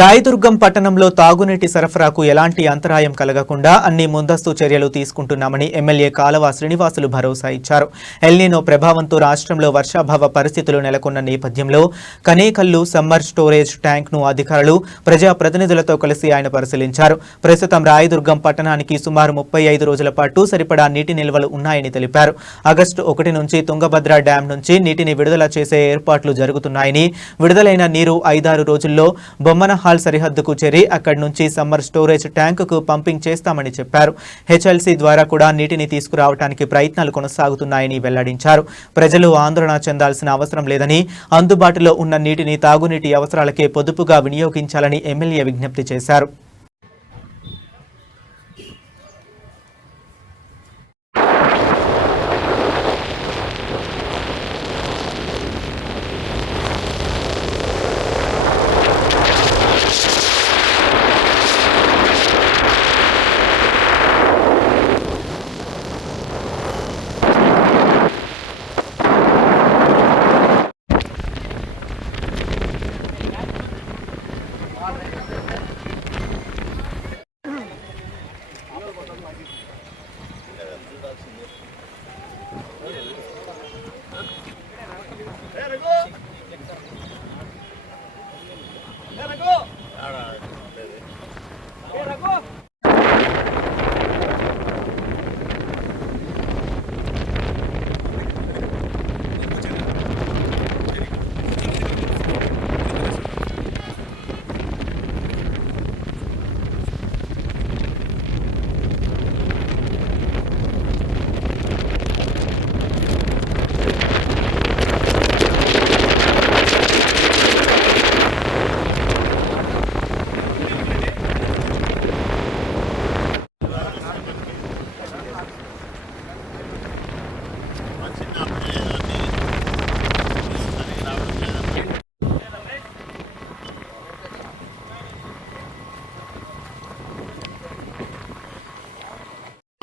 రాయదుర్గం పట్టణంలో తాగునీటి సరఫరాకు ఎలాంటి అంతరాయం కలగకుండా అన్ని ముందస్తు చర్యలు తీసుకుంటున్నామని ఎమ్మెల్యే కాలవ శ్రీనివాసులు భరోసా ఇచ్చారు. ఎల్నినో ప్రభావంతో రాష్ట్రంలో వర్షాభావ పరిస్థితులు నెలకొన్న నేపథ్యంలో కనేకల్లు సమ్మర్ స్టోరేజ్ ట్యాంక్ను అధికారులు ప్రజాప్రతినిధులతో కలిసి ఆయన పరిశీలించారు. ప్రస్తుతం రాయదుర్గం పట్టణానికి సుమారు 35 రోజుల పాటు సరిపడా నీటి నిల్వలు ఉన్నాయని తెలిపారు. ఆగస్టు 1 నుంచి తుంగభద్ర డ్యాం నుంచి నీటిని విడుదల చేసే ఏర్పాట్లు జరుగుతున్నాయని, విడుదలైన నీరు 5-6 రోజుల్లో బొమ్మన హాల్ సరిహద్దుకు చేరి అక్కడి నుంచి సమ్మర్ స్టోరేజ్ ట్యాంకుకు పంపింగ్ చేస్తామని చెప్పారు. హెచ్ఎల్సీ ద్వారా కూడా నీటిని తీసుకురావడానికి ప్రయత్నాలు కొనసాగుతున్నాయని వెల్లడించారు. ప్రజలు ఆందోళన చెందాల్సిన అవసరం లేదని, అందుబాటులో ఉన్న నీటిని తాగునీటి అవసరాలకే పొదుపుగా వినియోగించాలని ఎమ్మెల్యే విజ్ఞప్తి చేశారు.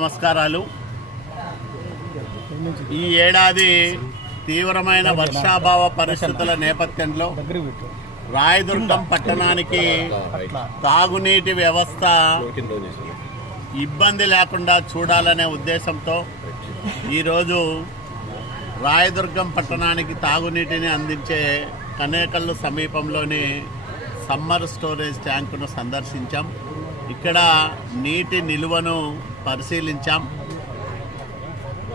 నమస్కారాలు. ఈ ఏడాది తీవ్రమైన వర్షాభావ పరిస్థితుల నేపథ్యంలో రాయదుర్గం పట్టణానికి తాగునీటి వ్యవస్థ ఇబ్బంది లేకుండా చూడాలనే ఉద్దేశంతో ఈరోజు రాయదుర్గం పట్టణానికి తాగునీటిని అందించే కనేకల్లు సమీపంలోని సమ్మర్ స్టోరేజ్ ట్యాంకును సందర్శించాం. ఇక్కడ నీటి నిల్వను పరిశీలించాం.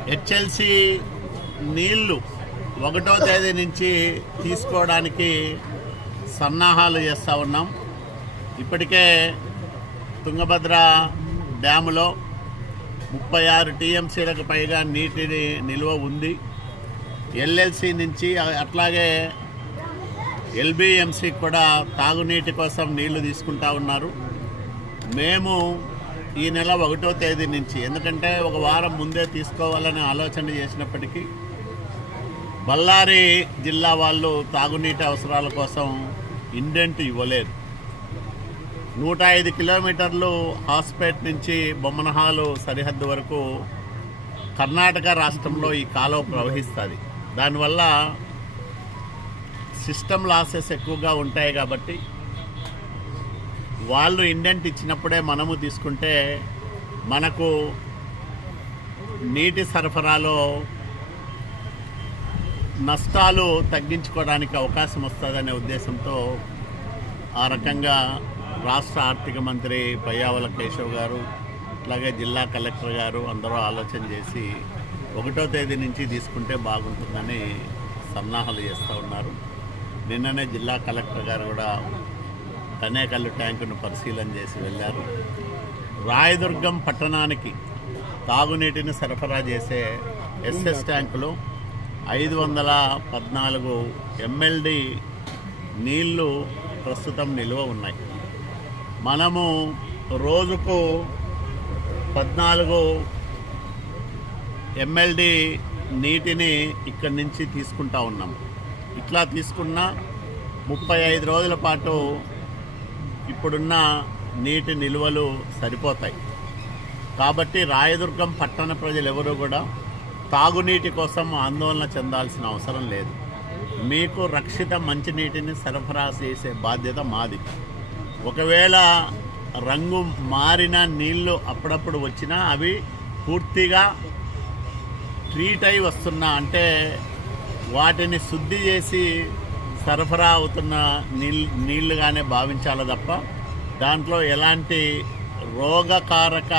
హెచ్ఎల్సి నీళ్లు 1వ తేదీ నుంచి తీసుకోవడానికి సన్నాహాలు చేస్తూ ఉన్నాం. ఇప్పటికే తుంగభద్ర డ్యాములో 36 టీఎంసీలకు పైగా నీటిని నిల్వ ఉంది. ఎల్ఎల్సి నుంచి అట్లాగే ఎల్బిఎంసి కూడా తాగునీటి కోసం నీళ్లు తీసుకుంటా ఉన్నారు. మేము ఈ నెల 1వ తేదీ నుంచి, ఎందుకంటే ఒక వారం ముందే తీసుకోవాలని ఆలోచన చేసినప్పటికీ బళ్ళారి జిల్లా వాళ్ళు తాగునీటి అవసరాల కోసం ఇండెంట్ ఇవ్వలేదు. 105 కిలోమీటర్లు హాస్పేట్ నుంచి బొమ్మనహాలు సరిహద్దు వరకు కర్ణాటక రాష్ట్రంలో ఈ కాలువ ప్రవహిస్తుంది. దానివల్ల సిస్టమ్ లాసెస్ ఎక్కువగా ఉంటాయి కాబట్టి వాళ్ళు ఇండెంట్ ఇచ్చినప్పుడే మనము తీసుకుంటే మనకు నీటి సరఫరాలో నష్టాలు తగ్గించుకోవడానికి అవకాశం వస్తుందనే ఉద్దేశంతో ఆ రకంగా రాష్ట్ర ఆర్థిక మంత్రి పయ్యావుల కేశవ్ గారు, అట్లాగే జిల్లా కలెక్టర్ గారు అందరూ ఆలోచన చేసి 1వ తేదీ నుంచి తీసుకుంటే బాగుంటుందని సన్నాహాలు చేస్తూ ఉన్నారు. నిన్ననే జిల్లా కలెక్టర్ గారు కూడా కనేకల్లు ట్యాంకును పరిశీలన చేసి వెళ్ళారు. రాయదుర్గం పట్టణానికి తాగునీటిని సరఫరా చేసే ఎస్ఎస్ ట్యాంకులు 514 ఎంఎల్డి నీళ్లు ప్రస్తుతం నిల్వ ఉన్నాయి. మనము రోజుకు 14 ఎంఎల్డి నీటిని ఇక్కడి నుంచి తీసుకుంటా ఉన్నాం. ఇట్లా తీసుకున్న 35 రోజుల పాటు ఇప్పుడున్న నీటి నిల్వలు సరిపోతాయి. కాబట్టి రాయదుర్గం పట్టణ ప్రజలు ఎవరు కూడా తాగునీటి కోసం ఆందోళన చెందాల్సిన అవసరం లేదు. మీకు రక్షిత మంచినీటిని సరఫరా చేసే బాధ్యత మాది. ఒకవేళ రంగు మారిన నీళ్లు అప్పుడప్పుడు వచ్చినా అవి పూర్తిగా ట్రీట్ అయి వస్తున్నా, అంటే వాటిని శుద్ధి చేసి సరఫరా అవుతున్న నీళ్లుగానే భావించాలి తప్ప దాంట్లో ఎలాంటి రోగకారక